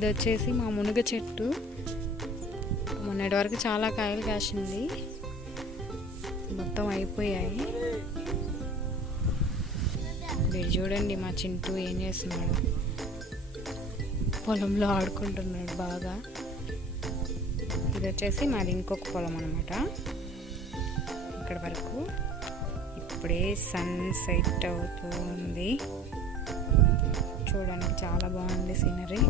ఇది వచ్చేసి మా మునగ చెట్టు. మొన్నటి వరకు చాలా కాయలు కాసింది, మొత్తం అయిపోయాయి. మీరు చూడండి మా చింటూ ఏం చేస్తున్నాడు, పొలంలో ఆడుకుంటున్నాడు బాగా. ఇది వచ్చేసి మాది ఇంకొక పొలం అనమాట. ఇక్కడ వరకు ఇప్పుడే సన్ సెట్ అవుతుంది, చూడడానికి చాలా బాగుంది సీనరీ.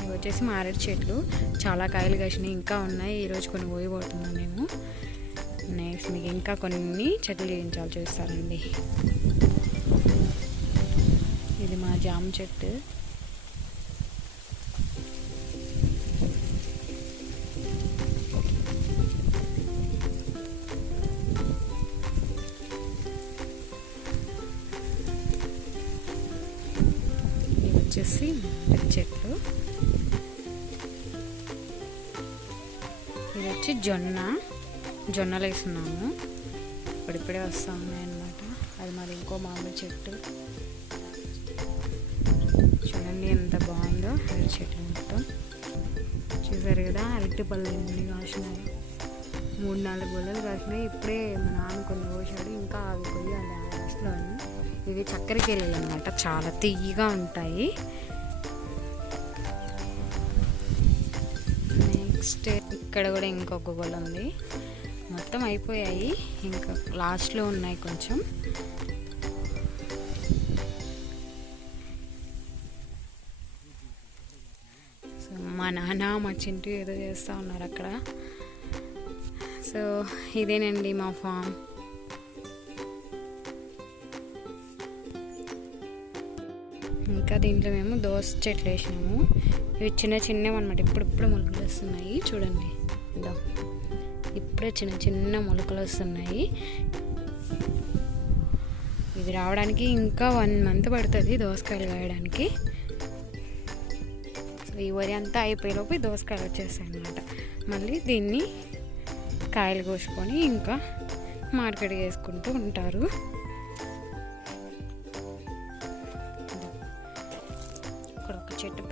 ఇవి వచ్చేసి మారేడు చెట్లు, చాలా కాయలు కాసినాయి, ఇంకా ఉన్నాయి. ఈరోజు కొన్ని పోయిపోతున్నాను నేను. నెక్స్ట్ మీకు ఇంకా కొన్ని చెట్లు చూపించాలి, చూస్తారండి. ఇది మా జామ చెట్టు. ఇది వచ్చేసి చెట్లు. ఇది వచ్చి జొన్నలు వేస్తున్నాము, ఇప్పుడిప్పుడే వస్తూ ఉన్నాయి అన్నమాట. అది మరి ఇంకో మామిడి చెట్టు. చూడండి ఎంత బాగుందో అరటి చెట్టు మొత్తం. చూసారు కదా, అరటి పళ్ళు ఎన్ని కాసినాయి, 3-4 గొల్లలు కాసినాయి. ఇప్పుడే మా నాన్న కొన్ని కోసాడు, ఇంకా అవి కొయ్యాలి లాస్ట్లో. ఇవి చక్కెరకేళీలు అన్నమాట, చాలా తియ్యగా ఉంటాయి. నెక్స్ట్ ఇక్కడ కూడా ఇంకొక గొల్ల ఉంది. మొత్తం అయిపోయాయి, ఇంకా లాస్ట్లో ఉన్నాయి కొంచెం. సో మా నాన్న మా చింటూ ఏదో చేస్తూ ఉన్నారు అక్కడ. సో ఇదేనండి మా ఫామ్. ఇంకా దీంట్లో మేము దోస చెట్లు వేసినాము. ఇవి చిన్నవి అనమాట, ఇప్పుడు మొలకలు వస్తున్నాయి. చూడండి, ఇదో ఇప్పుడే చిన్న మొలకలు వస్తున్నాయి. ఇది రావడానికి ఇంకా 1 month పడుతుంది దోసకాయలు కాయడానికి. సో ఈ వరి అంతా అయిపోయేలోపు ఈ దోసకాయలు వచ్చేస్తాయి అన్నమాట. మళ్ళీ దీన్ని కాయలు కోసుకొని ఇంకా మార్కెట్కి వేసుకుంటూ ఉంటారు. ఇక్కడ ఒక చెట్టు